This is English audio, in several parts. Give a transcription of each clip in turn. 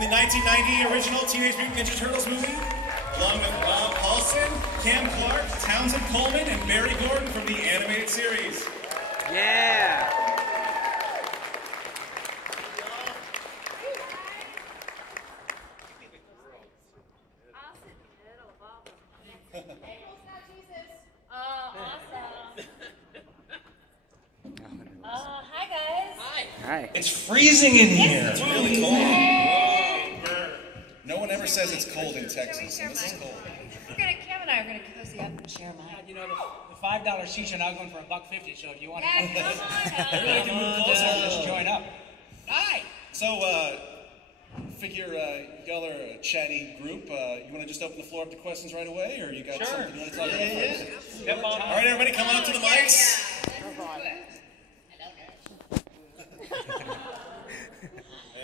from the 1990 original Teenage Mutant Ninja Turtles movie, along with Paulsen, Clarke, Townsend Coleman, and Barry Gordon from the animated series. Yeah! Hi guys. Hi. It's freezing in here. It's really cold. No one ever says it's cold in Texas, and this is cold. Cam and I are gonna cozy up and share mine. You know, the $5 seats are now going for $1.50, so if you want to Come on really can move closer, just join up. Hi! So, figure y'all are a chatty group. You want to just open the floor up to questions right away, or you got something you want to talk about? Yeah. All right, everybody, come on up to the mics.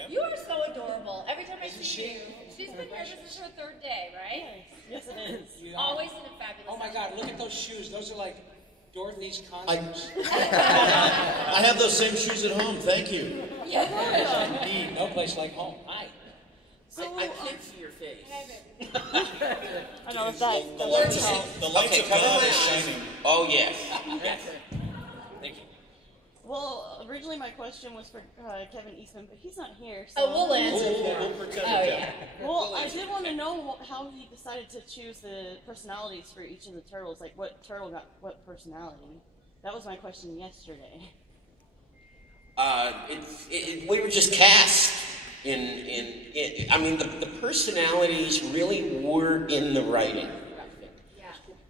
You are so adorable. Every time I see you, she's been here. This is her third day, right? Yes, it is. Always in a fabulous. Oh my God, look at those shoes. Those are like Dorothy's Converse. I have those same shoes at home, thank you. Yeah. Indeed, no place like home. Hi. I can't see your face. I know that. The lights of God is shining. Oh, yes. Thank you. Well, originally my question was for Kevin Eastman, but he's not here. So. Oh, we'll answer. We'll pretend Yeah. Well, I did want to know how he decided to choose the personalities for each of the turtles. Like, what turtle got what personality? That was my question yesterday. We were just cast in I mean, the personalities really were in the writing.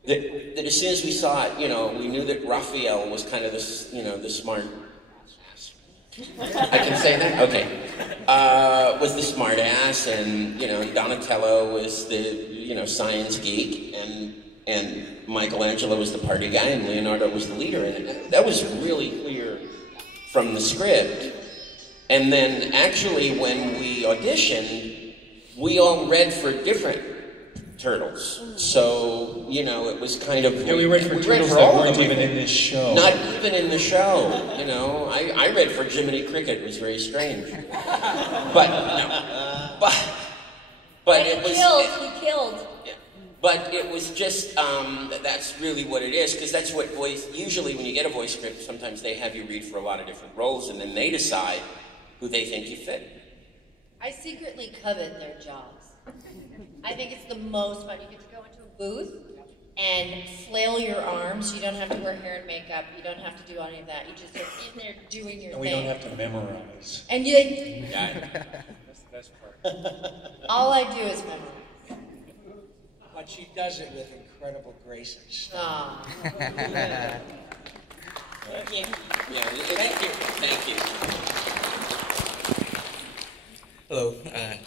That as soon as we saw it, you know, we knew that Raphael was kind of this, you know, the smart ass. I can say that? Okay. Was the smart ass, and, you know, Donatello was the, you know, science geek, and Michelangelo was the party guy, and Leonardo was the leader. And that was really clear from the script. And then actually when we auditioned, we all read for different turtles. So, you know, it was kind of... Yeah, we read for turtles that weren't even in this show. Not even in the show, you know. I read for Jiminy Cricket. It was very strange. But, no. But it was... He killed. Yeah. But it was just, that's really what it is, because that's what usually when you get a voice script, sometimes they have you read for a lot of different roles, and then they decide who they think you fit. I secretly covet their jobs. I think it's the most fun. You get to go into a booth and flail your arms. You don't have to wear hair and makeup. You don't have to do any of that. You just are in there doing your thing. And we don't have to memorize. And you... That's the best part. All I do is memorize. But she does it with incredible grace and style. Aw. Thank you. Yeah, thank you. Thank you. Hello.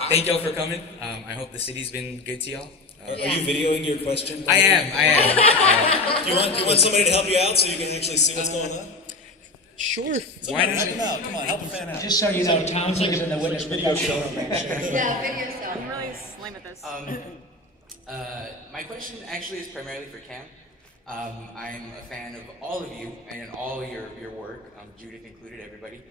Thank y'all for coming. I hope the city's been good to y'all. Are you videoing your question? I am. Do you want somebody to help you out so you can actually see what's going on? Sure. Why not? Help him out. Come on, help a fan out. Just so you know, Townsend's in the witness video show. Yeah, video stuff. I'm really lame at this. My question actually is primarily for Cam. I'm a fan of all of you and all your work, Judith included, everybody.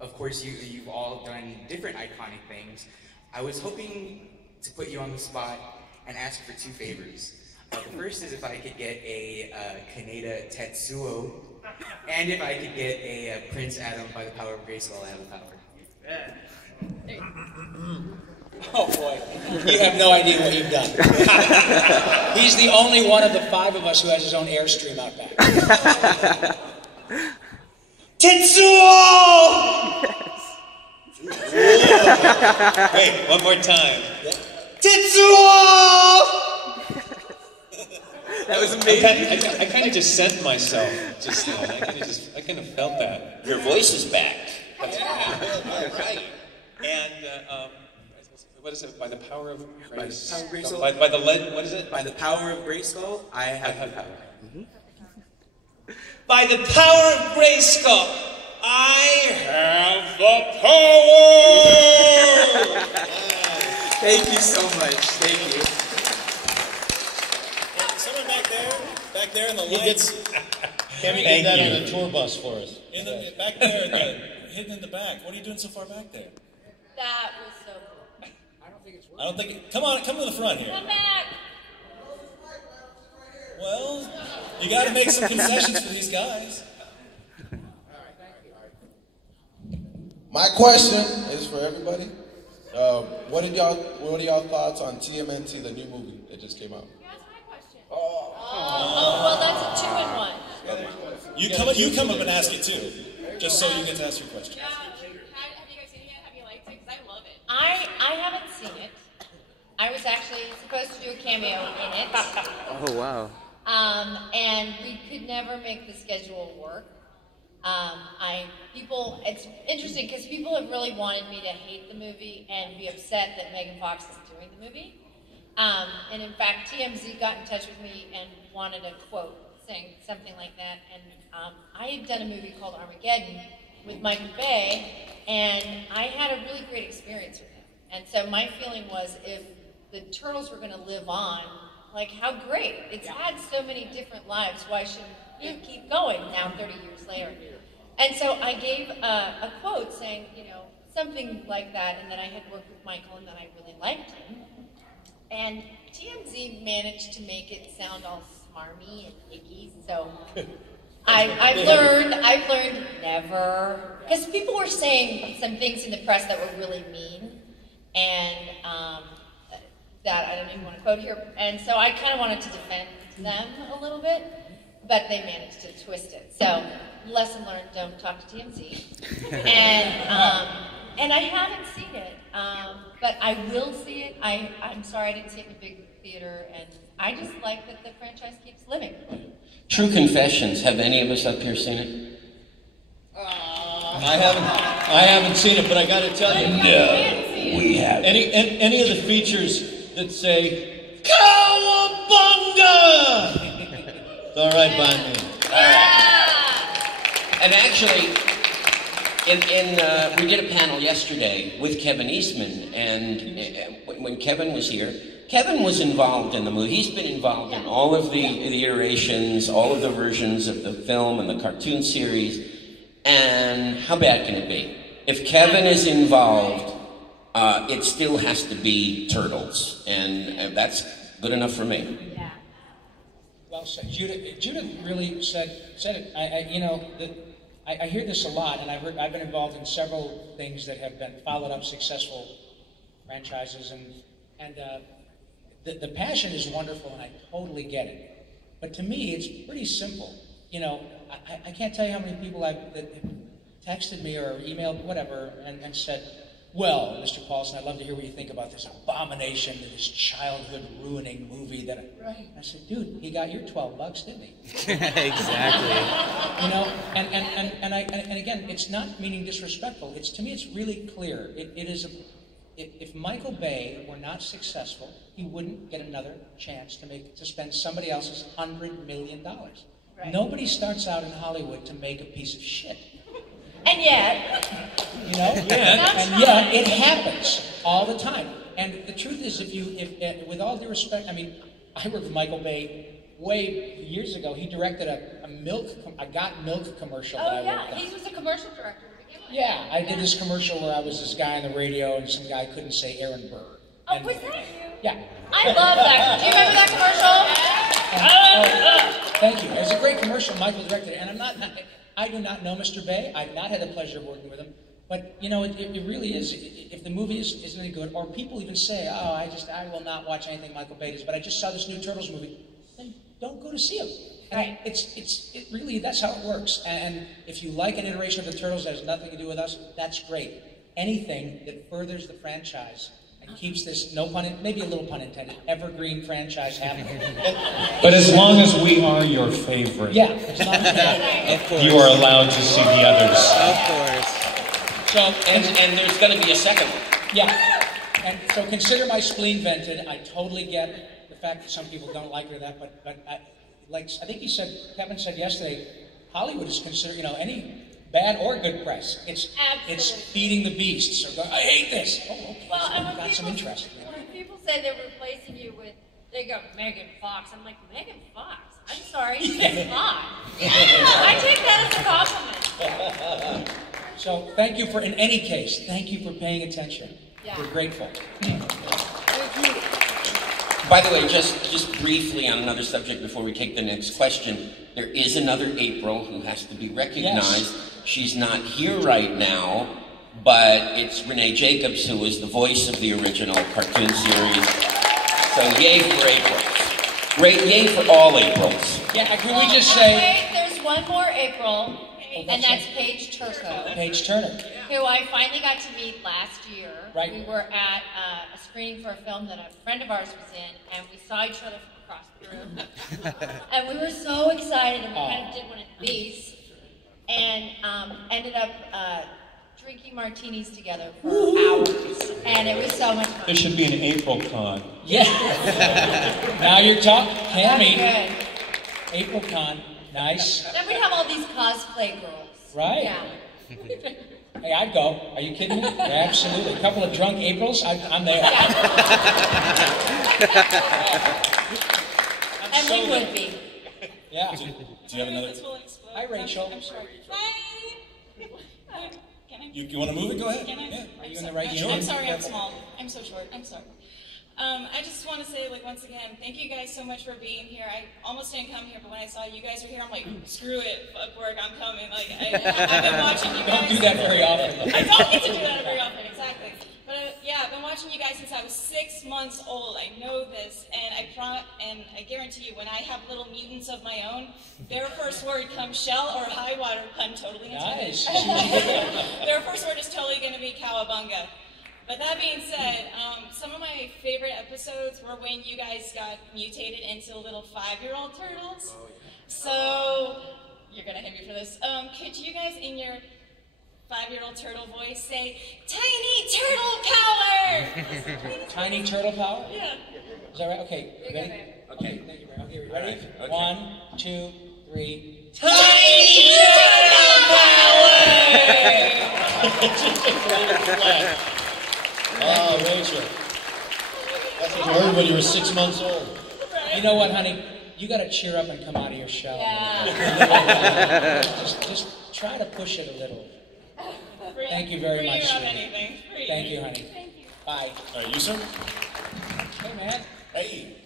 Of course, you've all done different iconic things. I was hoping to put you on the spot and ask for two favors. The first is if I could get a Kaneda Tetsuo, and if I could get a Prince Adam by the power of Grayskull, I have the power. Oh boy, you have no idea what you've done. He's the only one of the five of us who has his own Airstream out back. Tetsuo! Wait, one more time. Tetsuo! That was amazing. I kind of just sent myself just then. I kind of felt that. Your voice is back. Right. And what is it? By the power of grace. By the power of Grayskull. By the lead. What is it? By the power of Grayskull, I have the power. By the power of Grayskull, I have the power! Thank you so much. Thank you. Someone back there in the lights. Cammy did that on a tour bus for us. Back there, hidden in the back. What are you doing so far back there? That was so cool. I don't think it, come on, come to the front here. Come back. Well, you got to make some concessions for these guys. My question is for everybody. What are y'all thoughts on TMNT, the new movie that just came out? That's my question. Oh, well, that's a 2-in-1. You come up and ask it too, just so you get to ask your question. Yeah, have you guys seen it yet? Have you liked it? Because I love it. I haven't seen it. I was actually supposed to do a cameo in it. Oh, wow. And we could never make the schedule work. It's interesting because people have really wanted me to hate the movie and be upset that Megan Fox is doing the movie. And in fact, TMZ got in touch with me and wanted a quote saying something like that. And I had done a movie called Armageddon with Michael Bay, and I had a really great experience with him. And so my feeling was, if the Turtles were going to live on, like, how great. It's had so many different lives. Why shouldn't it keep going now 30 years later? And so I gave a quote saying, something like that, and that I had worked with Michael and that I really liked him. And TMZ managed to make it sound all smarmy and icky, so I've learned never, because people were saying some things in the press that were really mean, and that I don't even want to quote here, and so I kind of wanted to defend them a little bit, but they managed to twist it. So, lesson learned, don't talk to TMZ. And I haven't seen it, but I will see it. I'm sorry I didn't see it in a big theater, and I just like that the franchise keeps living. True confessions, have any of us up here seen it? I haven't seen it, but I got to tell you. No, we haven't. Any of the features that say "Cowabunga"? It's all right by me. And actually, we did a panel yesterday with Kevin Eastman, and when Kevin was here, Kevin was involved in the movie. He's been involved in all of the iterations, all of the versions of the film and the cartoon series. And how bad can it be? If Kevin is involved, it still has to be Turtles, and that's good enough for me. Yeah. Well said. Judith really said it. I hear this a lot, and I've been involved in several things that have been followed up successful franchises, and the passion is wonderful, and I totally get it. But to me, it's pretty simple. I can't tell you how many people that have texted me or emailed, whatever, and said, "Well, Mr. Paulsen, I'd love to hear what you think about this abomination, this childhood-ruining movie that." Right. I said, "Dude, he got your $12, didn't he?" Exactly. And again, it's not meaning disrespectful. To me, it's really clear. If Michael Bay were not successful, he wouldn't get another chance to spend somebody else's $100 million. Right. Nobody starts out in Hollywood to make a piece of shit. And yet, it happens all the time. And the truth is, if with all due respect, I worked with Michael Bay way years ago. He directed a Got Milk commercial. Oh yeah, he was a commercial director to begin with. Yeah, I did this commercial where I was this guy on the radio, and some guy couldn't say Aaron Burr. Oh, was that you? Yeah. I love that. Do you remember that commercial? Thank you. It was a great commercial. Michael directed it, and I do not know Mr. Bay. I've not had the pleasure of working with him. But, it really is, if the movie isn't any good, or people even say, I will not watch anything Michael Bay does, but I just saw this new Turtles movie, then don't go to see him. Right. It really, that's how it works. And if you like an iteration of the Turtles that has nothing to do with us, that's great. Anything that furthers the franchise and keeps this, maybe a little pun intended, evergreen franchise happening. But as long as we are your favorite, of course. You are allowed to see the others. Of course. So, and there's going to be a second one. Yeah. And so consider my spleen vented. I totally get the fact that some people don't like it or that, but I think Kevin said yesterday, Hollywood is considered, any bad or good press. It's feeding the beast. So I hate this. Oh, okay. Well, so and we've got some interest. When people say they're replacing you with, they go, Megan Fox. I'm like, Megan Fox? I'm sorry, she's not. I take that as a compliment. So thank you in any case, thank you for paying attention. Yeah. We're grateful. By the way, just briefly on another subject before we take the next question, there is another April who has to be recognized. Yes. She's not here right now, but it's Renee Jacobs, who is the voice of the original cartoon series. So yay for April. Great, yay for all Aprils. Yeah, can we just say... Wait, there's one more April, and that's Paige Turco. Paige Turner. Who I finally got to meet last year. Right. We were at a screening for a film that a friend of ours was in, and we saw each other from across the room. And we were so excited, and we kind of did one of these, and ended up drinking martinis together for hours, and it was so much fun. There should be an April con. Yeah. Now you're talking. That'd be good. April con. Nice. Then we'd have all these cosplay girls. Right. Yeah. Hey, I'd go. Are you kidding me? Yeah, absolutely. A couple of drunk Aprils, I'm there. And we would be. Yeah. Do you have another? Hi, Rachel. I'm sure. Hi. Can I? You want to move it? Go ahead. Can I? Yeah. Are you in the right I'm joint? sorry, I'm small. I'm so short. I'm sorry. I just want to say, once again, thank you guys so much for being here. I almost didn't come here, but when I saw you guys were here, I'm like, screw it, fuck work, I'm coming. I've been watching you guys. Don't do that very often. I don't get to do that very often, exactly. But yeah, I've been watching you guys since I was 6 months old. I know this, and I guarantee you, when I have little mutants of my own, their first word comes shell or high water, pun totally intended. Nice. Their first word is totally going to be cowabunga. But that being said, some of my favorite episodes were when you guys got mutated into little 5-year-old turtles. Oh, yeah. So, you're going to hit me for this. Could you guys, in your 5-year-old turtle voice, say, Tiny Turtle Power! Tiny Turtle Power? Yeah. Is that right? Okay. Ready? Okay. Thank you, Brian. Okay, ready? Okay. 1, 2, 3. Tiny Turtle Power! Oh, Rachel. That's what you heard when you were 6 months old. You know what, honey? You got to cheer up and come out of your shell. Yeah. just try to push it a little. Thank you very much. Thank you, honey. Thank you. Bye. All right, you, sir? Hey, man. Hey,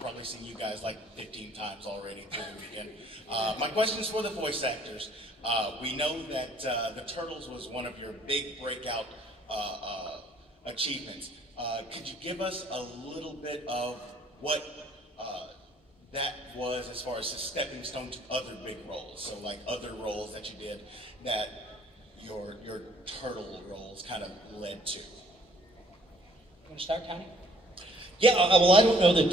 probably seen you guys like 15 times already through the weekend. My question is for the voice actors. We know that the Turtles was one of your big breakout achievements. Could you give us a little bit of what that was as far as a stepping stone to other big roles? So like other roles that you did that your turtle roles kind of led to. You want to start, Tony? Yeah, well, I don't know that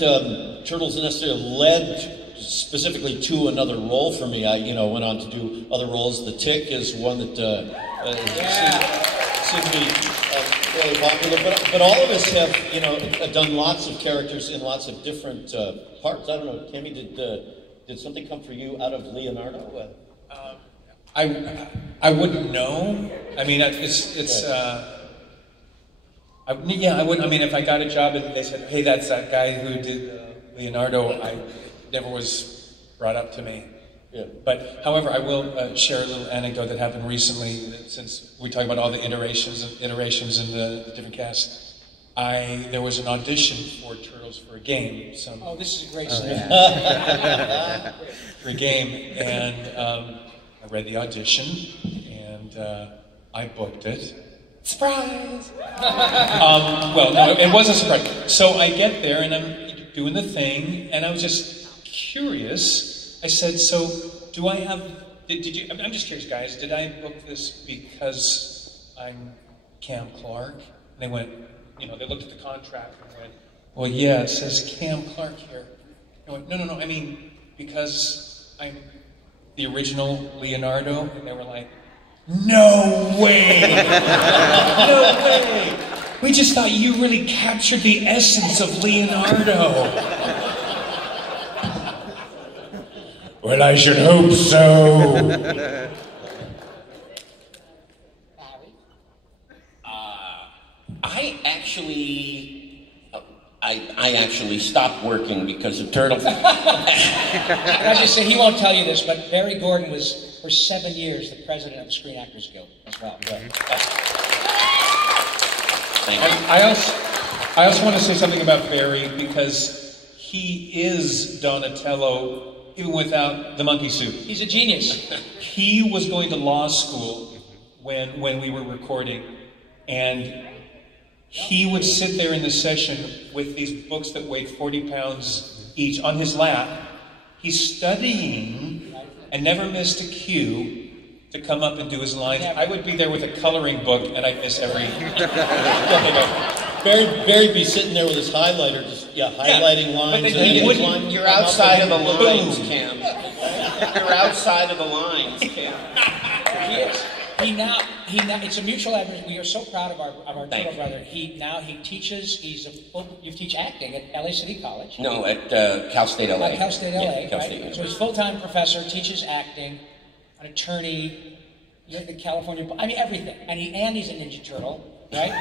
Turtles necessarily led specifically to another role for me. I, went on to do other roles. The Tick is one that seemed to be fairly popular. But all of us have, done lots of characters in lots of different parts. I don't know, Kimmy, did something come for you out of Leonardo? I wouldn't know. I mean, I wouldn't. I mean, if I got a job and they said, "Hey, that's that guy who did Leonardo," I never was brought up to me. Yeah. But, however, I will share a little anecdote that happened recently. Since we talk about all the iterations in the different casts, there was an audition for Turtles for a game. Oh, this is a great story. For a game, and I read the audition, and I booked it. Surprise! Well, no, it wasn't a surprise. So I get there, and I'm doing the thing, and I was just curious. I said, so do I have... Did you? I'm just curious, guys. Did I book this because I'm Cam Clarke? And they went, they looked at the contract and went, well, yeah, it says Cam Clarke here. I went, no, I mean, because I'm the original Leonardo. And they were like, no way! No way! We just thought you really captured the essence of Leonardo. Well, I should hope so. I actually stopped working because of Turtles. Can I just say, he won't tell you this, but Barry Gordon was for 7 years the president of the Screen Actors Guild as well. And I also want to say something about Barry, because he is Donatello even without the monkey suit. He's a genius. He was going to law school when we were recording, and he would sit there in the session with these books that weighed 40 pounds each on his lap. He's studying and never missed a cue to come up and do his lines. I would be there with a coloring book, and I'd miss every... Barry'd be sitting there with his highlighter, just highlighting lines. But then you're outside of the lines, Cam. You're outside of the lines, Cam. He is. He now, it's a mutual admiration. We are so proud of our turtle brother. He teaches, you teach acting at LA City College. No, at Cal State LA. Cal State LA, yeah, Cal right? State So he's a full-time professor, teaches acting, an attorney, the California, I mean everything. And he's a Ninja Turtle, right?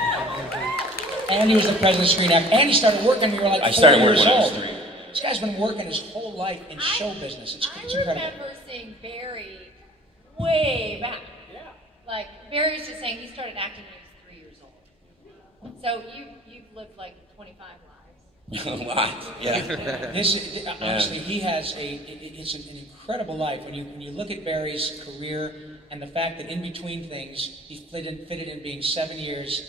And he was the president of Screen Actors. And he started working when we were like 4 years old. I started working when I was 3. This guy's been working his whole life in show business. It's incredible. I remember seeing Barry way back. Like, Barry was just saying he started acting when he was 3 years old. So you've lived like 25 lives. A lot, yeah. Honestly, he has it's an incredible life. When you look at Barry's career and the fact that in between things, he fitted in being 7 years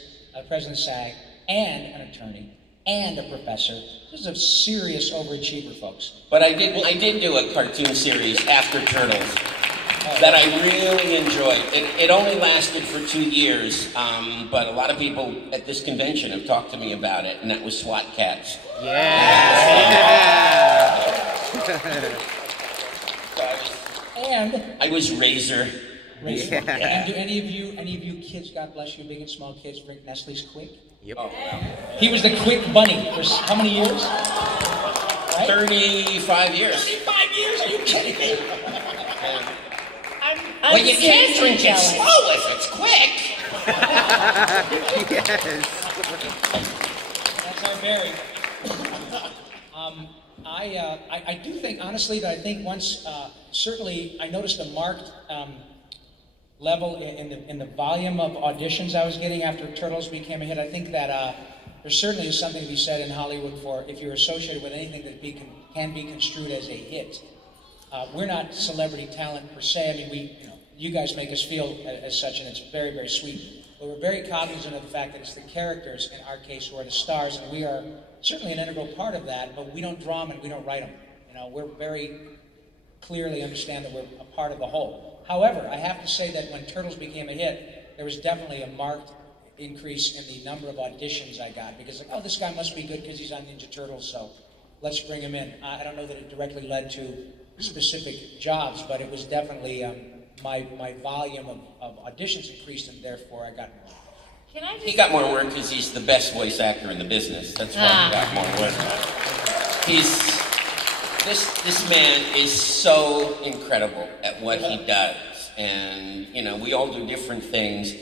president of SAG and an attorney and a professor. This is a serious overachiever, folks. But I did do a cartoon series after Turtles that I really enjoyed. It only lasted for 2 years, but a lot of people at this convention have talked to me about it, and that was SWAT Cats. And I was Razor. Yeah. And do any of you kids, God bless you, big and small kids, drink Nestle's Quick? Yep. Oh, wow. He was the Quick Bunny for how many years? Right? 35 years. 35 years? Are you kidding me? Well, you can't drink it slow if it's quick. Yes. That's our Barry. I do think, honestly, that I think once, certainly, I noticed a marked level in the volume of auditions I was getting after Turtles became a hit. I think that there certainly is something to be said in Hollywood for if you're associated with anything that can be construed as a hit. We're not celebrity talent per se. I mean, you guys make us feel as such, and it's very, very sweet. But we're very cognizant of the fact that it's the characters, in our case, who are the stars, and we are certainly an integral part of that, but we don't draw them and we don't write them. We're very clearly understand that we're a part of the whole. However, I have to say that when Turtles became a hit, there was definitely a marked increase in the number of auditions I got, because this guy must be good because he's on Ninja Turtles, so let's bring him in. I don't know that it directly led to specific jobs, but it was definitely my volume of auditions increased, and therefore I got more. He got more work because he's the best voice actor in the business. That's why he got more work. This man is so incredible at what he does, and we all do different things,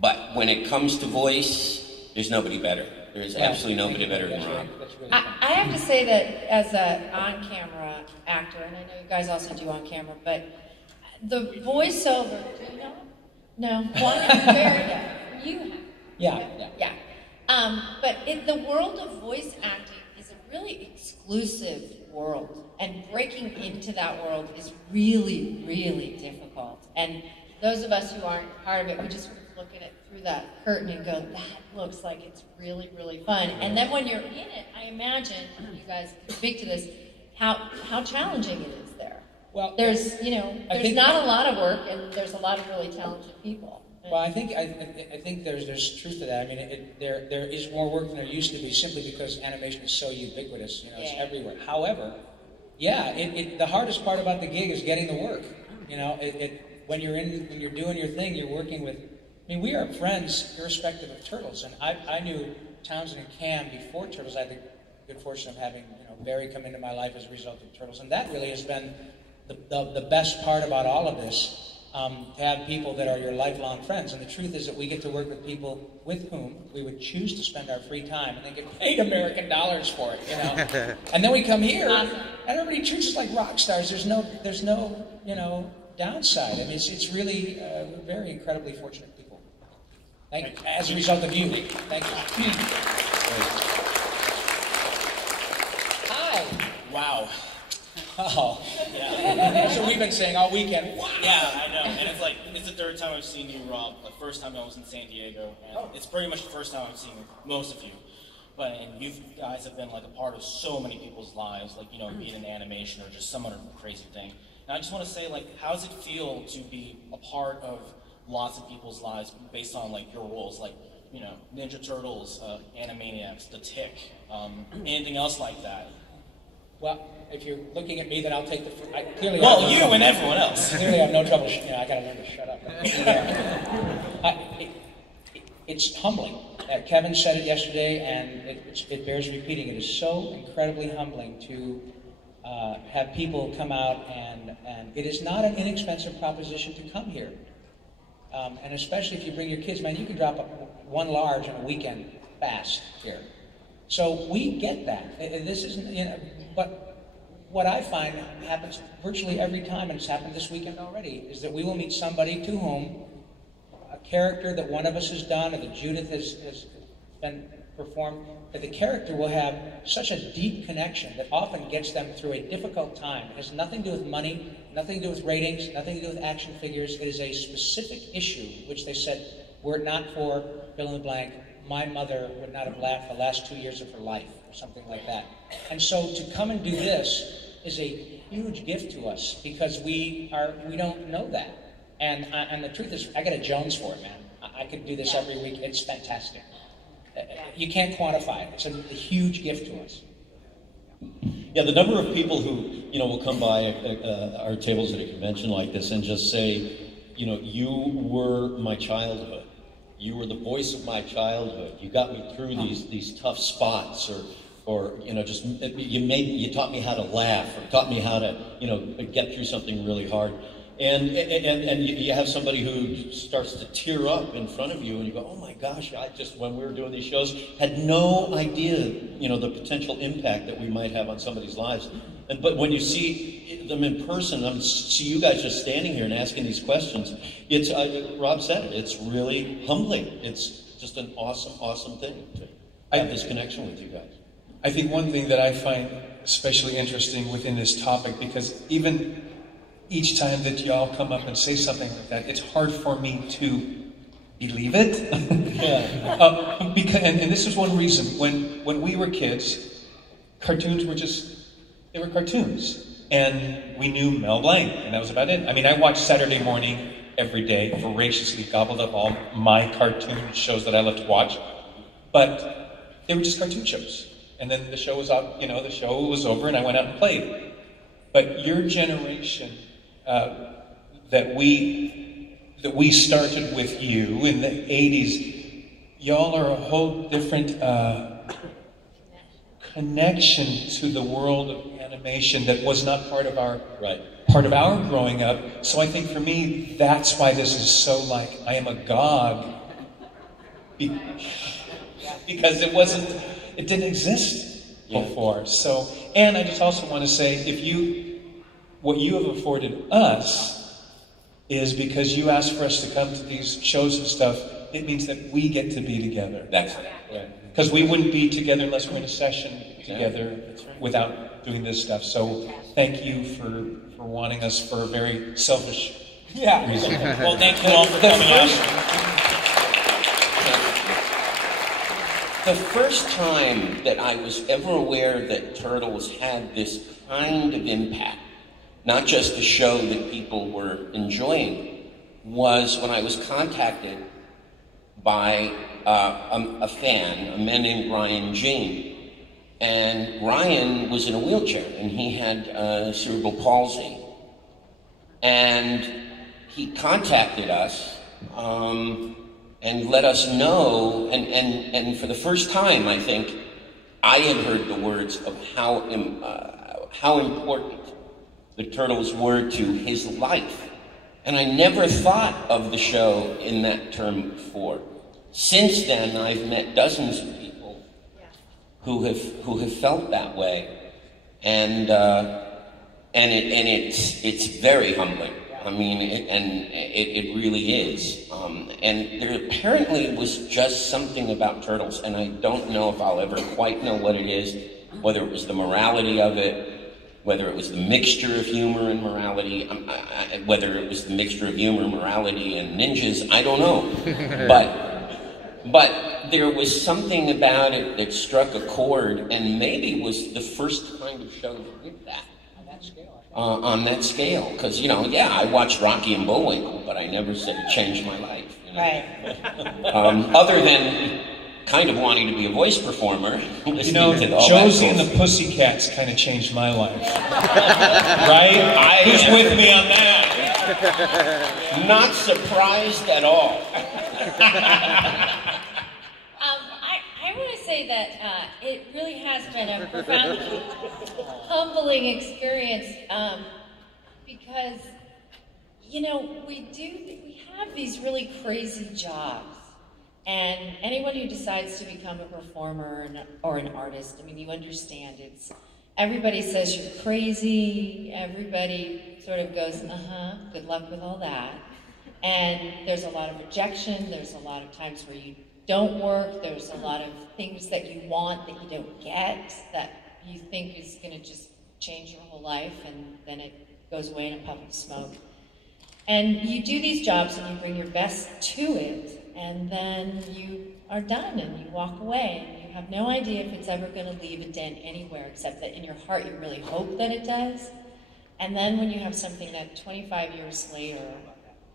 but when it comes to voice, there's nobody better. There's absolutely nobody better than Rob. I have to say that as an on-camera actor, and I know you guys also do on-camera, but the voiceover, do you know? No? One very good. You have. Yeah. But the world of voice acting is a really exclusive world, and breaking into that world is really, really difficult. And those of us who aren't part of it, we just sort of look at it through that curtain and go, that looks like it's really, really fun. And then when you're in it, I imagine, you guys can speak to this, how challenging it is there. Well, there's not a lot of work, and there's a lot of really talented people. Well, I think there's truth to that. I mean, there is more work than there used to be, simply because animation is so ubiquitous. It's everywhere. However, the hardest part about the gig is getting the work. When you're doing your thing, you're working with. I mean, we are friends irrespective of Turtles, and I knew Townsend and Cam before Turtles. I had the good fortune of having Barry come into my life as a result of Turtles, and that really has been the best part about all of this. To have people that are your lifelong friends. And the truth is that we get to work with people with whom we would choose to spend our free time and then get paid American dollars for it, And then we come here and everybody treats us like rock stars. There's no downside. I mean, it's really we're very incredibly fortunate people. As a result of you. Thank you. Hi. Wow. Oh. Yeah. That's what we've been saying all weekend. Wow. Yeah, I know. And it's the third time I've seen you, Rob. The first time I was in San Diego, and it's pretty much the first time I've seen most of you. And you guys have been like a part of so many people's lives, like, you know, being in animation or just some other crazy thing. And I just want to say, like, how does it feel to be a part of lots of people's lives based on, like, your roles, like, you know, Ninja Turtles, Animaniacs, The Tick, anything else like that? Well, if you're looking at me, then I'll take the. Clearly, well, you and everyone else. Clearly, I have no trouble. I gotta learn to shut up. It's humbling. Kevin said it yesterday, and it bears repeating. It is so incredibly humbling to have people come out, and it is not an inexpensive proposition to come here. And especially if you bring your kids, man, you can drop one large in a weekend fast here. So we get that. This isn't, you know, but what I find happens virtually every time, and it's happened this weekend already, is that we will meet somebody to whom a character that one of us has done, or that Judith has been performed, that the character will have such a deep connection that often gets them through a difficult time. It has nothing to do with money, nothing to do with ratings, nothing to do with action figures. It is a specific issue, which they said, were it not for fill in the blank, my mother would not have laughed the last 2 years of her life, or something like that. And so to come and do this is a huge gift to us, because we don't know that. And the truth is, I got a Jones for it, man. I could do this every week. It's fantastic. You can't quantify it. It's a huge gift to us. Yeah, the number of people who, you know, will come by our tables at a convention like this and just say, you know, you were my childhood. You were the voice of my childhood. You got me through these tough spots, or you know, just you taught me how to laugh, or taught me how to, you know, get through something really hard. And you have somebody who starts to tear up in front of you, and you go, oh my gosh, I just, when we were doing these shows, had no idea, you know, the potential impact that we might have on somebody's lives. But when you see them in person, see you guys just standing here and asking these questions, it's, Rob said it, it's really humbling. It's just an awesome, awesome thing to have this connection with you guys. I think one thing that I find especially interesting within this topic, because even each time that y'all come up and say something like that, it's hard for me to believe it. Because, and this is one reason. When we were kids, cartoons were they were cartoons. And we knew Mel Blanc, and that was about it. I mean, I watched Saturday Morning every day, voraciously gobbled up all my cartoon shows that I love to watch. But they were just cartoon shows. And then the show was up, you know, the show was over, and I went out and played. But your generation, that we started with you in the 80s, y'all are a whole different connection to the world of animation that was not part of our growing up. So I think for me, that's why this is so like, I am agog, because it didn't exist before. So, and I just also want to say, what you have afforded us is because you asked for us to come to these shows and stuff, it means that we get to be together. That's right. Because we wouldn't be together unless we're in a session together without doing this stuff. So thank you for wanting us for a very selfish reason. Well, thank you all for coming out. The first time that I was ever aware that Turtles had this kind of impact, not just a show that people were enjoying, was when I was contacted by a fan, a man named Ryan Jean. And Ryan was in a wheelchair, and he had cerebral palsy. And he contacted us and let us know, and for the first time, I think, I had heard the words of how important the Turtles were to his life. And I never thought of the show in that term before. Since then, I've met dozens of people who have felt that way, and it's very humbling. I mean, it really is. And there apparently was just something about turtles, and I don't know if I'll ever quite know what it is, whether it was the morality of it, whether it was the mixture of humor and morality, whether it was the mixture of humor, morality, and ninjas, I don't know. But there was something about it that struck a chord, and maybe was the first kind of show that did that. On that scale, because yeah, I watched Rocky and Bullwinkle, but I never said it changed my life. Right. Other than kind of wanting to be a voice performer, listening to all Josie that and the Pussycats kind of changed my life. Right? Who's with me on that? Not surprised at all. I want to say that it really has been a profoundly humbling experience because, we have these really crazy jobs. And anyone who decides to become a performer or an artist, I mean, you understand everybody says you're crazy, everybody sort of goes, good luck with all that. And there's a lot of rejection, there's a lot of times where you don't work, there's a lot of things that you want that you don't get, that you think is going to just change your whole life, and then it goes away in a puff of smoke. And you do these jobs and you bring your best to it, and then you are done and you walk away, and you have no idea if it's ever going to leave a dent anywhere, except that in your heart you really hope that it does. And then when you have something that 25 years later,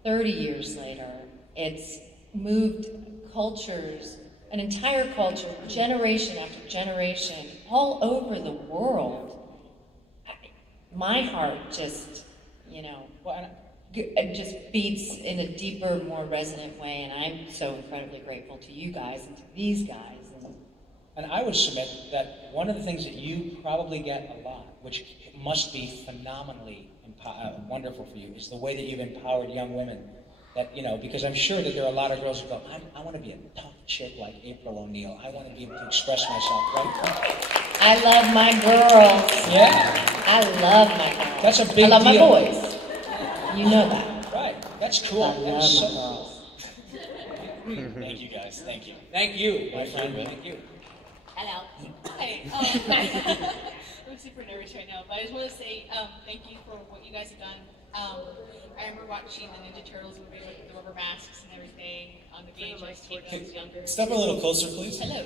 30 years later, it's moved cultures, an entire culture, generation after generation, all over the world, my heart just, it just beats in a deeper, more resonant way, and I'm so incredibly grateful to you guys and to these guys. And I would submit that one of the things that you probably get a lot, which must be phenomenally wonderful for you, is the way that you've empowered young women. That, because I'm sure that there are a lot of girls who go, I want to be a tough chick like April O'Neil. I want to be able to express myself, right? I love my girls. Yeah. I love my girls. That's a big deal. I love my boys. You know that. Right. That's cool. I love my girls. Thank you, guys. Thank you. Thank you, my friend. Thank you. Hello. Hi. I'm super nervous right now, but I just want to say thank you for what you guys have done. I remember watching the Ninja Turtles movie with the rubber masks and everything on the VHS tape when I was younger. Step a little closer, please. Hello.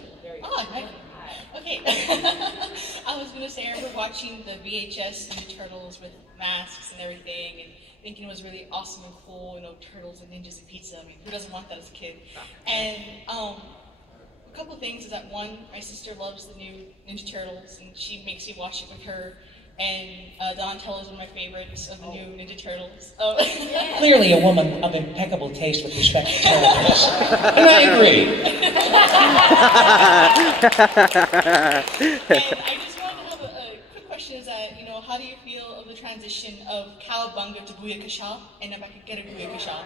Okay. I was going to say I remember watching the VHS Ninja Turtles with masks and everything, and thinking it was really awesome and cool, turtles and ninjas and pizza. I mean, who doesn't want that as a kid? And a couple things is that, one, my sister loves the new Ninja Turtles, and she makes me watch it with her. And Donatello is one of my favorites of the new Ninja Turtles. Clearly a woman of impeccable taste with respect to turtles. And I agree. And I just wanted to have a quick question, is that, how do you feel of the transition of Cowabunga to Booyakasha? And if I could get a Booyakasha.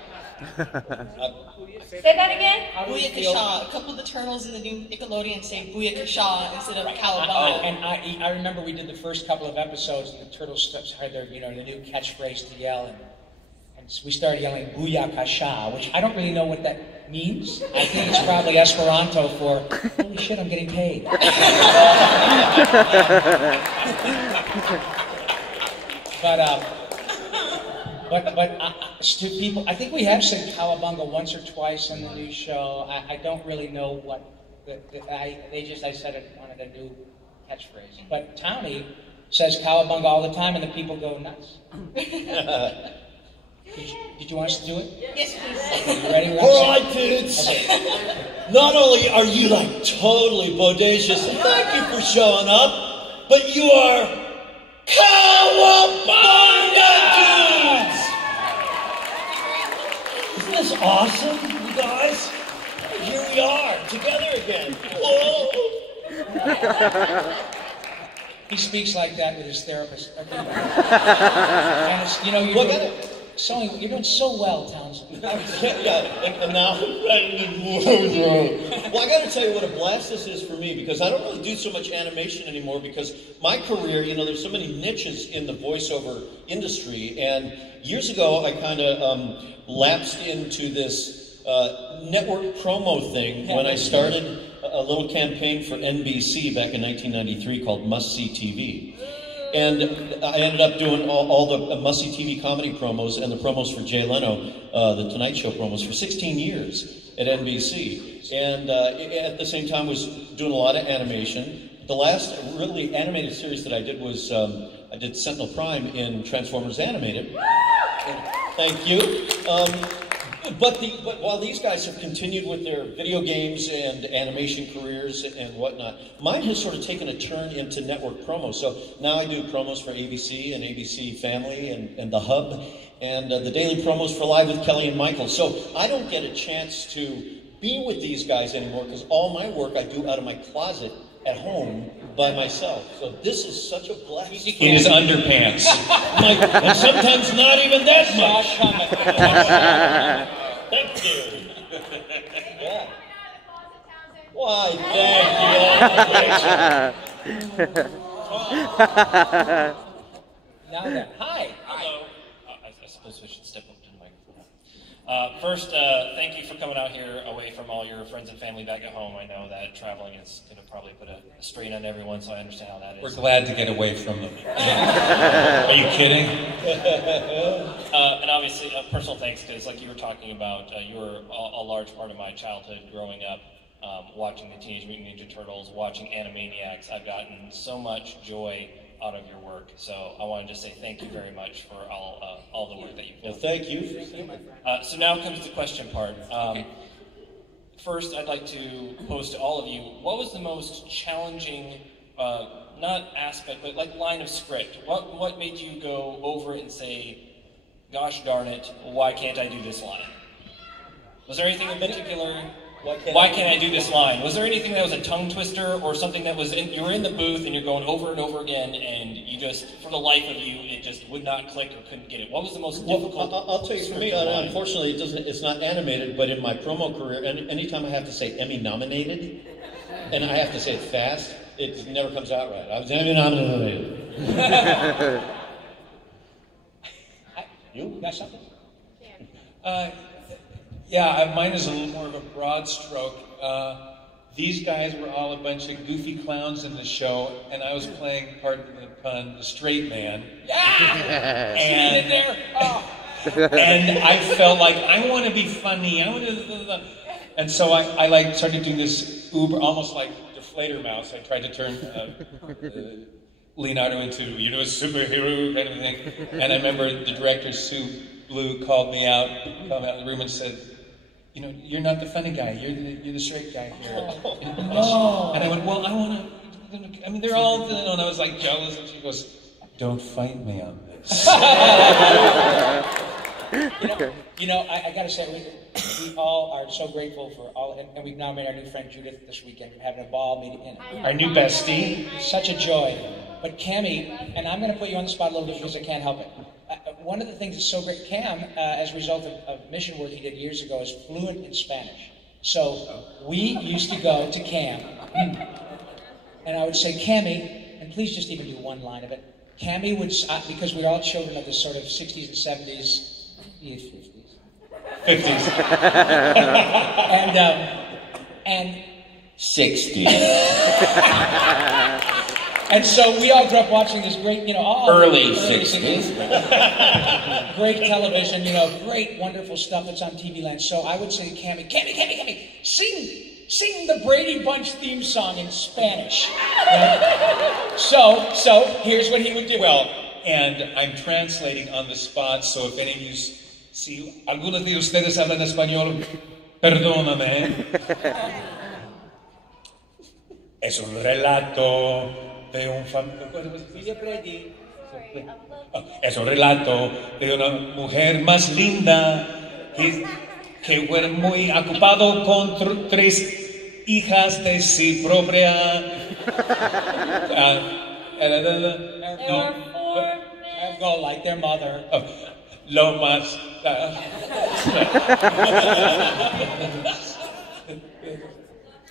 Say that again? Booyakasha. A couple of the turtles in the new Nickelodeon say Booyakasha instead of Cowabunga. And I remember we did the first couple of episodes, and the turtles had their, the new catchphrase to yell, and we started yelling Booyakasha, which I don't really know what that means. I think it's probably Esperanto for, holy shit, I'm getting paid. But to people, I think we have said Cowabunga once or twice on the new show. I don't really know what, I said it wanted a new catchphrase. But Townie says Cowabunga all the time, and the people go nuts. Did you want us to do it? Yes, please. You ready? All right, dudes. Okay. Not only are you totally bodacious, and thank you for showing up, but you are Cowabunga dudes! Isn't this awesome, you guys? Here we are, together again. Whoa! He speaks like that with his therapist. And you're doing so well, Townsend. Yeah, and now I'm ready to move. Well, I got to tell you what a blast this is for me, because I don't really do so much animation anymore, because my career, you know, there's so many niches in the voiceover industry, and years ago I kind of lapsed into this network promo thing when I started a little campaign for NBC back in 1993 called Must See TV. And I ended up doing all the Must See TV comedy promos and the promos for Jay Leno, the Tonight Show promos, for 16 years at NBC. And at the same time was doing a lot of animation. The last really animated series that I did was, I did Sentinel Prime in Transformers Animated. Thank you. But while these guys have continued with their video games and animation careers and whatnot, mine has sort of taken a turn into network promos. So now I do promos for ABC and ABC Family and The Hub, and the daily promos for Live with Kelly and Michael. So I don't get a chance to be with these guys anymore, because all my work I do out of my closet at home by myself. So this is such a blast. In his underpants. And sometimes not even that much. Thank you. Yeah. Why, thank you. Now then, hi. Hello. I suppose we should step up to the microphone. First, thank you for coming out here away from all your friends and family back at home. I know that traveling is going to probably put a strain on everyone, so I understand how that is. We're glad to get away from them. Are you kidding? And obviously, personal thanks, because like you were talking about, you were a large part of my childhood growing up, watching the Teenage Mutant Ninja Turtles, watching Animaniacs. I've gotten so much joy out of your work, so I wanted to say thank you very much for all the work that you've done. Well, thank you. So now comes the question part. First, I'd like to pose to all of you, what was the most challenging, not aspect, but like line of script? What made you go over it and say, gosh darn it, why can't I do this line? Was there anything in particular? Why can't I do this line? Was there anything that was a tongue twister, or something that was you were in the booth and you're going over and over again, and you just, for the life of you, it just would not click or couldn't get it? What was the most difficult? I'll tell you, for me, unfortunately, it's not animated, but in my promo career, anytime I have to say Emmy nominated, and I have to say it fast, it never comes out right. I was Emmy nominated. You got something? Yeah, mine is a little more of a broad stroke. These guys were all a bunch of goofy clowns in the show, and I was playing, pardon the pun, the straight man. Yeah! And, there! Oh. And I felt like, I want to be funny. And so I like started doing this almost like deflator mouse. I tried to turn Leonardo into, a superhero kind of thing. And I remember the director, Sue Blue, called me out in the room and said, you know, you're not the funny guy. You're the straight guy here. Oh. And I went, well, I want to. I mean, they're all. And I was like jealous. And she goes, "Don't fight me on this." You know, I got to say, we all are so grateful for all, and we've now made our new friend Judith this weekend. We're having a ball meeting in. Our new bestie. Such a joy. But Cammie, and I'm going to put you on the spot a little bit because I can't help it. One of the things that's so great, Cam, as a result of mission work he did years ago, is fluent in Spanish. So we used to go to Cam, and I would say, Cammie, and please just even do one line of it. Cammie would, because we're all children of the sort of 60s and 70s, 50s. and 60s. And so we all grew up watching these great, you know, early 60s. Great television, you know, great, wonderful stuff that's on TV Land. So I would say to Cammie, sing the Brady Bunch theme song in Spanish. Right? So here's what he would do. Well, and I'm translating on the spot, so if any of you see, algunos de ustedes hablan español, perdóname. Es un relato de un Es un relato de una mujer más linda que fue muy ocupado con 3 hijas de sí propia. Go like their mother. Lo más.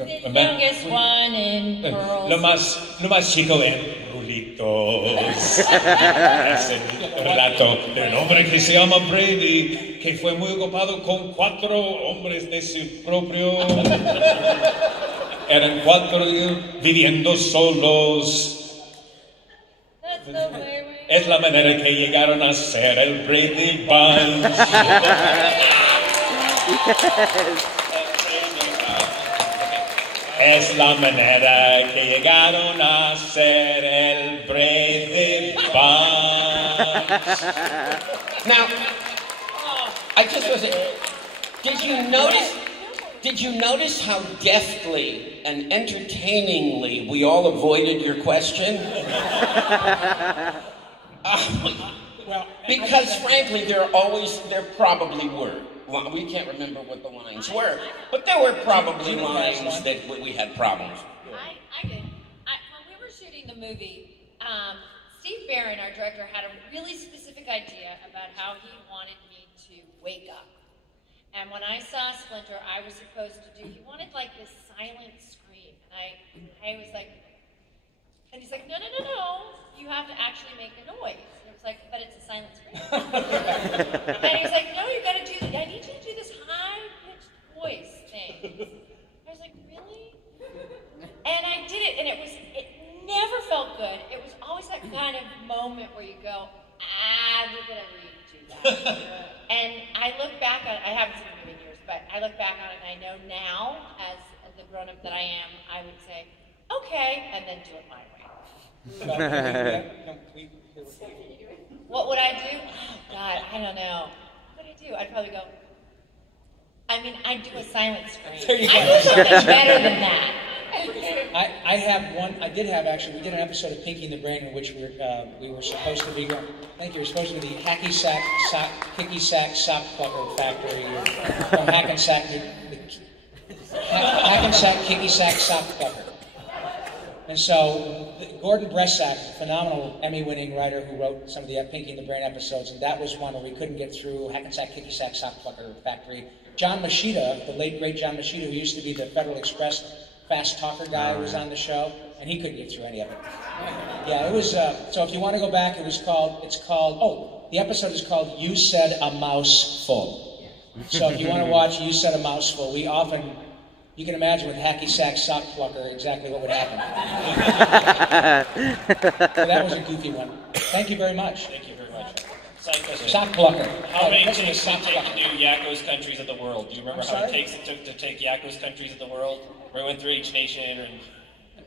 The youngest one in pearls. Lo más chico en rulitos. Es el relato de un hombre que se llama Brady, que fue muy ocupado con 4 hombres de su propio. Eran 4 viviendo solos. Es la manera que llegaron a ser el Brady Bunch. Es la manera que llegaron a ser el Brady Bunch. Now, I just wasn't. Did you notice how deftly and entertainingly we all avoided your question? Well, because frankly, there probably were. We can't remember what the lines were, but there were probably lines that we had problems. I did. When we were shooting the movie, Steve Barron, our director, had a really specific idea about how he wanted me to wake up. And when I saw Splinter, I was supposed to do, he wanted like this silent scream. And I was like, and he's like, no, you have to actually make a noise. And it was like, but it's a silent scream. And he's like, no, you gotta do, I need you to do this high-pitched voice thing. I was like, really? And I did it, and it never felt good. It was always that kind of moment where you go, we're gonna redo that. And I look back on, I haven't seen the movie in years, but I look back on it and I know now, as the grown-up that I am, I would say, okay, and then do it my way. What would I do? Oh, God, I don't know. What would I do? I'd probably go, I'd do a silent scream. I do something better than that. I have one. I did have actually. We did an episode of Pinky and the Brain in which we were supposed to be. Thank you. We're supposed to be the Hacky Sack Kicky Sack Sock Plucker Factory from Hackensack Kicky Sack Sock Plucker. And so Gordon Bressack, a phenomenal Emmy-winning writer who wrote some of the Pinky and the Brain episodes, and that was one where we couldn't get through Hackensack Kicky Sack Sock Plucker Factory. John Machida, the late great John Machida, who used to be the Federal Express fast talker guy, who was on the show, and he couldn't get through any of it. Yeah, it was. So if you want to go back, it's called. The episode is called "You Said a Mouseful." So if you want to watch "You Said a Mouseful," we often. You can imagine with Hacky Sack Sock Plucker exactly what would happen. So that was a goofy one. Thank you very much. Thank you very much. Side question. Sock Plucker. How many takes did it take to do Yakko's Countries of the World? Do you remember how many takes it took to take Yakko's Countries of the World? Where we went through each nation, and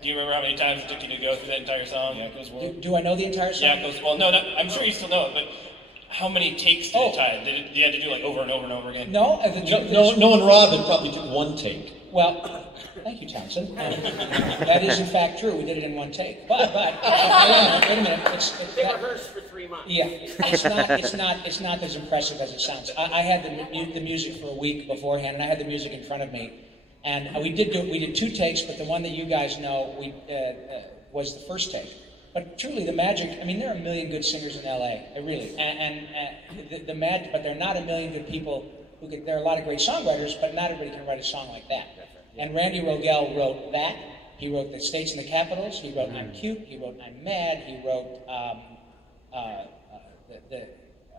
do you remember how many times it took you to go through that entire song? Yakko's World. Do I know the entire song? Yakko's. Well, no, I'm sure you still know it, but how many takes did it tie? Did you have to do like over and over and over again? No, no, and Rob, it probably took 1 take. Well, thank you, Townsend. That is in fact true. We did it in 1 take. But wait a minute. They rehearsed for 3 months. Yeah, it's not as impressive as it sounds. I had the music for a week beforehand, and I had the music in front of me, and we did 2 takes, but the one that you guys know was the first take. But truly, the magic. I mean, there are a million good singers in L.A. Really, and the magic. But there are not a million good people. There are a lot of great songwriters, but not everybody can write a song like that. And Randy Rogel wrote that. He wrote The States and the Capitals. He wrote I'm Cute. He wrote I'm Mad. He wrote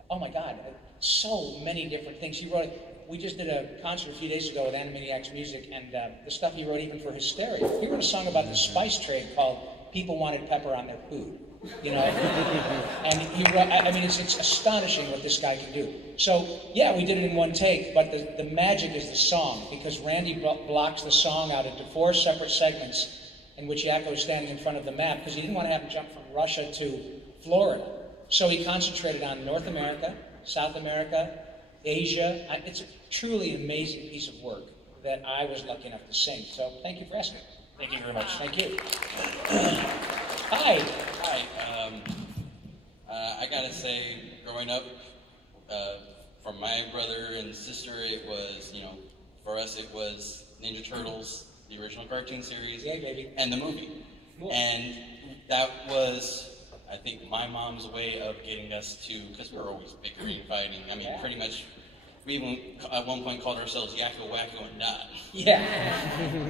oh my God, so many different things. He wrote. We just did a concert a few days ago with Animaniacs Music, and the stuff he wrote even for Hysteria. He wrote a song about the spice trade called "People Wanted Pepper on Their Food." You know, and he wrote. I mean, it's astonishing what this guy can do. So yeah, we did it in 1 take, but the magic is the song, because Randy blocks the song out into 4 separate segments in which Yakko is standing in front of the map, because he didn't want to have him jump from Russia to Florida. So he concentrated on North America, South America, Asia. It's a truly amazing piece of work that I was lucky enough to sing. So thank you for asking. Thank you very much. Thank you. Hi. Hi. I gotta say, growing up, from my brother and sister, it was, for us it was Ninja Turtles, the original cartoon series, yeah, baby, and the movie. Cool. And that was, I think, my mom's way of getting us to, because we were always bickering, fighting. I mean, pretty much we even at one point called ourselves Yakko, Wacko, and Not. Yeah.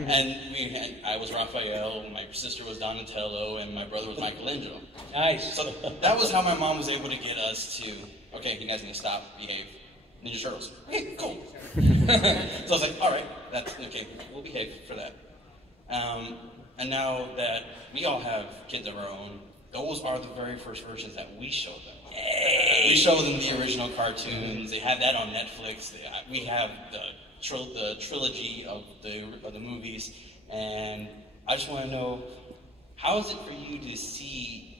And I was Raphael, my sister was Donatello, and my brother was Michelangelo. Nice. So that was how my mom was able to get us to, okay, you guys need to stop, behave. Ninja Turtles. Okay, cool. So I was like, all right, that's okay, we'll behave for that. And now that we all have kids of our own, those are the very first versions that we show them. Yay. We show them the original cartoons. They have that on Netflix. We have the trilogy of the movies, and I just want to know, how is it for you to see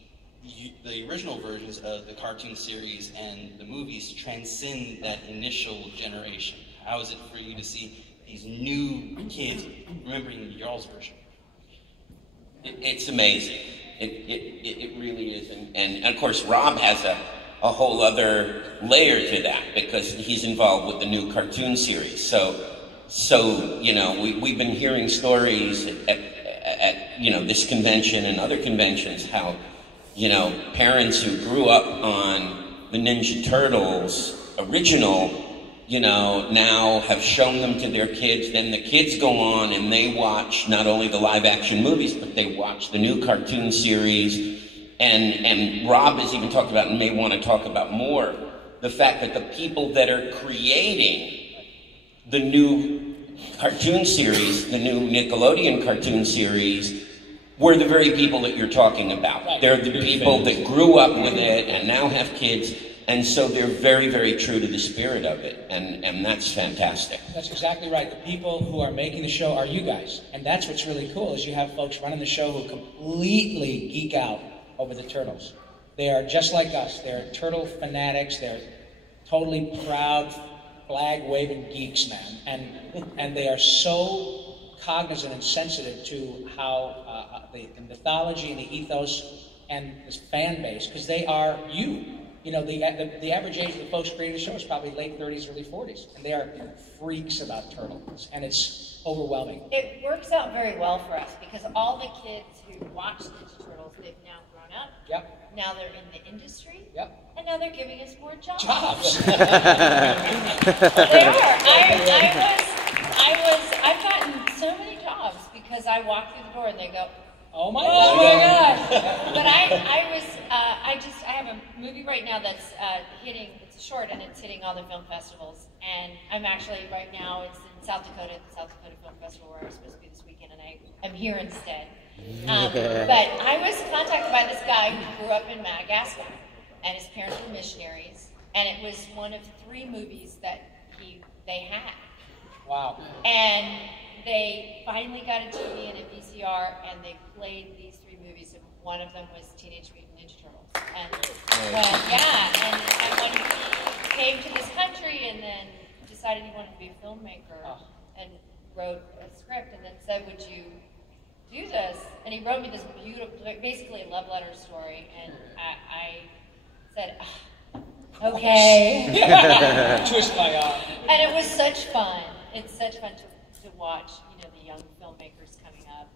the original versions of the cartoon series and the movies transcend that initial generation? How is it for you to see these new kids remembering y'all's version? It's amazing. It really is. And of course, Rob has a whole other layer to that because he's involved with the new cartoon series. So you know, we've been hearing stories at you know, this convention and other conventions how, you know, parents who grew up on the Ninja Turtles original, you know, now have shown them to their kids. Then the kids go on and they watch not only the live action movies, but they watch the new cartoon series. And Rob has even talked about, and may want to talk about more, the fact that the people that are creating the new cartoon series, the new Nickelodeon cartoon series, were the very people that you're talking about. Right. They're the people that grew up with it and now have kids. And so they're very, very true to the spirit of it, and that's fantastic. That's exactly right. The people who are making the show are you guys, and that's what's really cool is you have folks running the show who completely geek out over the Turtles. They are just like us. They're turtle fanatics. They're totally proud, flag-waving geeks, man, and they are so cognizant and sensitive to how the mythology and the ethos and this fan base, because they are you. You know, the average age of the folks creating the show is probably late 30s, early 40s, and they are freaks about turtles, and it's overwhelming. It works out very well for us because all the kids who watch Ninja Turtles, they've now grown up. Yep. Now they're in the industry. Yep. And now they're giving us more jobs. Jobs. They are. I've gotten so many jobs because I walk through the door and they go, oh my gosh. But I have a movie right now that's hitting, it's a short and it's hitting all the film festivals. And I'm actually, right now, it's in South Dakota, at the South Dakota Film Festival where I was supposed to be this weekend, and I'm here instead. But I was contacted by this guy who grew up in Madagascar, and his parents were missionaries, and it was one of 3 movies that they had. Wow. And they finally got a TV and a VCR, and they played these 3 movies, and one of them was Teenage Mutant Ninja Turtles. And when he came to this country and then decided he wanted to be a filmmaker and wrote a script and then said, would you do this? And he wrote me this beautiful, basically a love letter story, and I said, okay. Twist my arm. And it was such fun. It's such fun to watch, you know, the young filmmakers coming up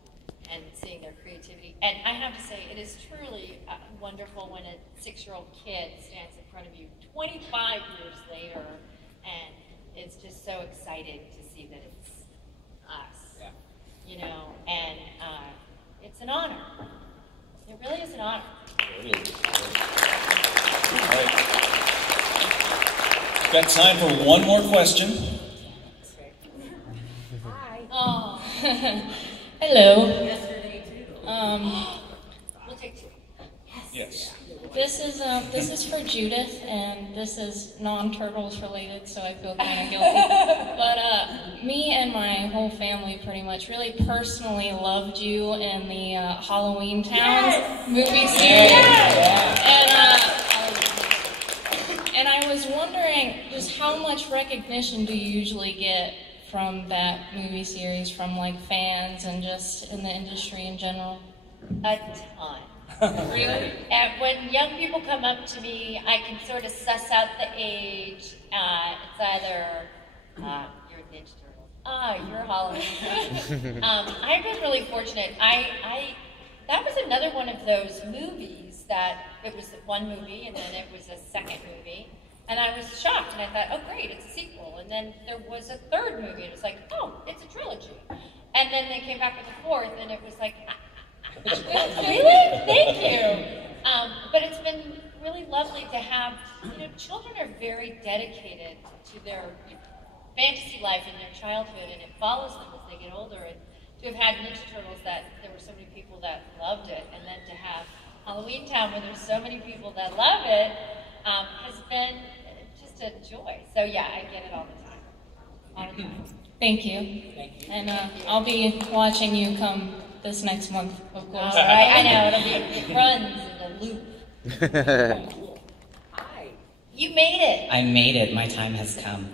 and seeing their creativity. And I have to say, it is truly wonderful when a 6-year-old kid stands in front of you 25 years later, and it's just so excited to see that it's us, you know, and it's an honor. It really is an honor. It is. All right. We've got time for one more question. Hi. Oh. Hello. We'll take 2. Yes. This is for Judith, and this is non-Turtles related, so I feel kind of guilty. But me and my whole family pretty much really personally loved you in the Halloween Towns movie series. And I was wondering just how much recognition do you usually get from that movie series from like fans and just in the industry in general? A ton. Really? And when young people come up to me, I can sort of suss out the age. It's either, you're a Ninja Turtle. You're Halloween. I've been really fortunate. That was another one of those movies that it was one movie and then it was a second movie. And I was shocked, and I thought, oh great, it's a sequel. And then there was a third movie, and it was like, oh, it's a trilogy. And then they came back with a fourth, and it was like, really? Thank you. But it's been really lovely to have, children are very dedicated to their fantasy life in their childhood, and it follows them as they get older. And to have had Ninja Turtles that there were so many people that loved it, and then to have Halloween Town where there's so many people that love it, has been just a joy. So yeah, I get it all the time. All the time. Thank you. And I'll be watching you come this next month, of course. All right, I know, it runs in the loop. Hi. You made it. I made it. My time has come.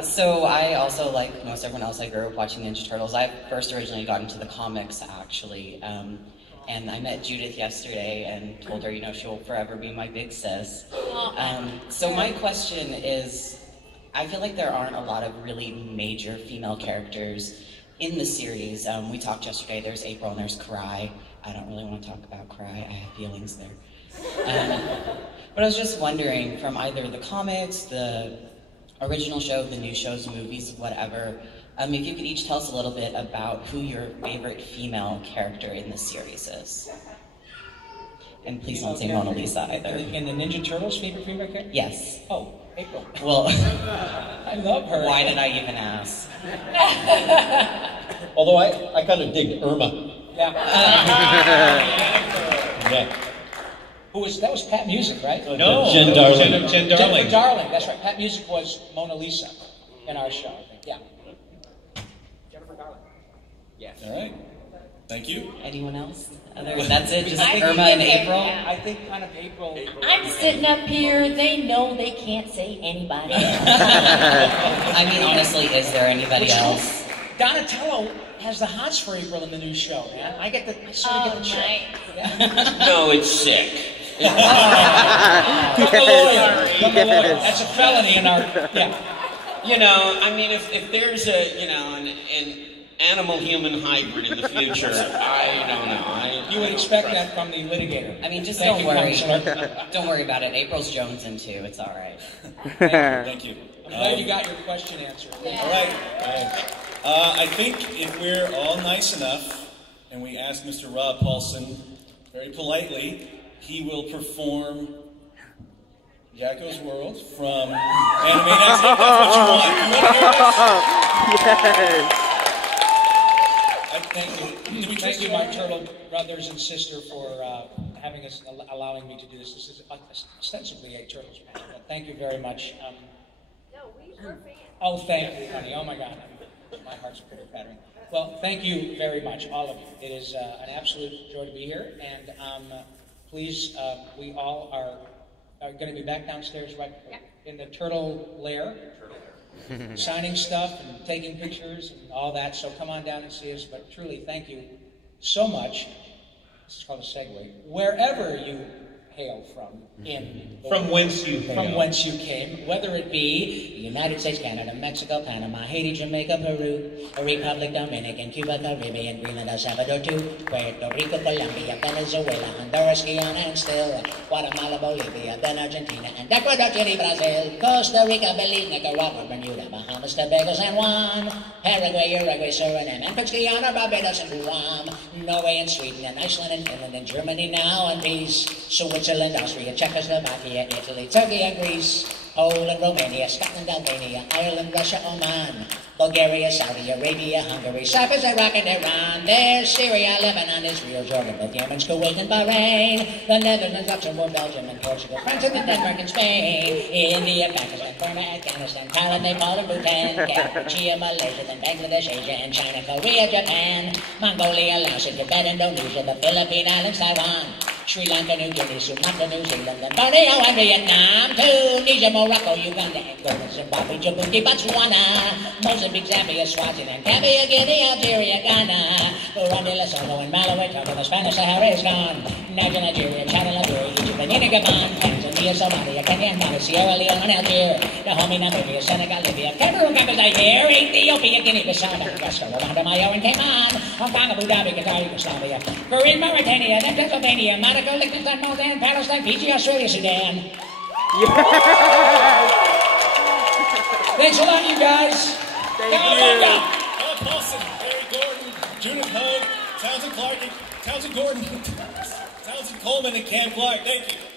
So I also, like most everyone else, I grew up watching Ninja Turtles. I first originally got into the comics, actually. And I met Judith yesterday and told her, she'll forever be my big sis. So my question is, I feel like there aren't a lot of really major female characters in the series. We talked yesterday, there's April and there's Karai. I don't really want to talk about Karai, I have feelings there. But I was just wondering, from either the comics, the original show, the new shows, movies, whatever, if you could each tell us a little bit about who your favorite female character in the series is. And please don't say Mona Lisa either. In the Ninja Turtles, favorite female character? Yes. Oh, April. Well, I love her. Why did I even ask? Although I kind of dig Irma. Yeah. Yeah. That was Pat Music, right? No, Jen Darling. Jen Darling. Jennifer Darling, that's right. Pat Music was Mona Lisa in our show, I think. Yeah. Jennifer Darling. Yes. All right. Thank you. Anyone else? That's it? Just Irma and April? I think kind of April. I'm sitting up here. They know they can't say anybody. I mean, honestly, is there anybody else? Donatello has the hots for April in the new show, man. I sort of get the check. Yeah. No, it's sick. Come the lawyer. That's a felony in our. Yeah. I mean, if there's an animal-human hybrid in the future, I don't know. You would expect that from the litigator. I mean, just don't worry. Don't worry about it. April's Jonesing too. It's all right. Thank you. I'm glad you got your question answered. Yeah. All right. I think if we're all nice enough and we ask Mr. Rob Paulsen very politely, he will perform Jacko's World from Anime Next. If that's what you want. You want to hear this? Yes. Thank you, my turtle brothers and sister, for allowing me to do this. This is ostensibly a Turtles panel, but thank you very much. No, we were fans. Oh, thank you, honey. Oh my God, my heart's pitter-pattering. Well, thank you very much, all of you. It is an absolute joy to be here, and please, we all are going to be back downstairs in the Turtle Lair. Signing stuff and taking pictures and all that, so come on down and see us. But truly, thank you so much. This is called a segue. Wherever you hail from, from whence you hail. From whence you came, whether it be the United States, Canada, Mexico, Panama, Haiti, Jamaica, Peru, the Republic, Dominican, Cuba, Caribbean, Greenland, El Salvador, too, Puerto Rico, Colombia, Venezuela, Honduras, Guyana, and still Guatemala, Bolivia, then Argentina, and Ecuador, Chile, Brazil, Costa Rica, Belize, Nicaragua, Bermuda, Bahamas, Tobago, San Juan, Paraguay, Uruguay, Suriname, and French Guiana, Barbados, and Guam, Norway, and Sweden, and Iceland, and Finland, and Germany now, and peace, Switzerland, Austria, Czechoslovakia, Italy, Turkey, and Greece, Poland, Romania, Scotland, Albania, Ireland, Russia, Oman, Bulgaria, Saudi Arabia, Hungary, Cyprus, Iraq, and Iran. There's Syria, Lebanon, Israel, Jordan, both Yemen, Kuwait, and Bahrain. The Netherlands, Luxembourg, Belgium, and Portugal, France, and Denmark, and Spain. India, Pakistan, Burma, Afghanistan, Thailand, Nepal, and Bhutan. Cambodia, Malaysia, then Bangladesh, Asia, and China, Korea, Japan. Mongolia, Laos, and Tibet, Indonesia, the Philippine Islands, Taiwan. Sri Lanka, New Guinea, Sumatra, New Zealand, and Borneo, and Vietnam. Tunisia, Morocco, Uganda, Angola, Zimbabwe, Djibouti, Botswana. Mozambique, Zambia, Swaziland, Gambia, Guinea, Algeria, Ghana. Burundi, Lesotho, and Malawi, Togo, the Spanish Sahara is gone. Niger, Nigeria, Chad, Liberia, Egypt, and Gabon. Tanzania, Somalia, Kenya, and Mali, Sierra Leone, and Algeria. Dahomey, Namibia, Senegal, Libya, Cameroon, Zaire, Ethiopia, Guinea-Bissau, Madagascar, Rwanda, Mayo, and Cayman. Hong Kong, Abu Dhabi, Qatar, Yugoslavia. Korea, Mauritania, then Pennsylvania, Monaco, Liechtenstein, Malta, Palestine, Fiji, Australia, Sudan. Thanks a lot, you guys. Thank you. Paulsen, Barry Gordon, Judith Hoag, Townsend Clarke, Townsend Gordon, Townsend Coleman, and Cam Clarke. Thank you.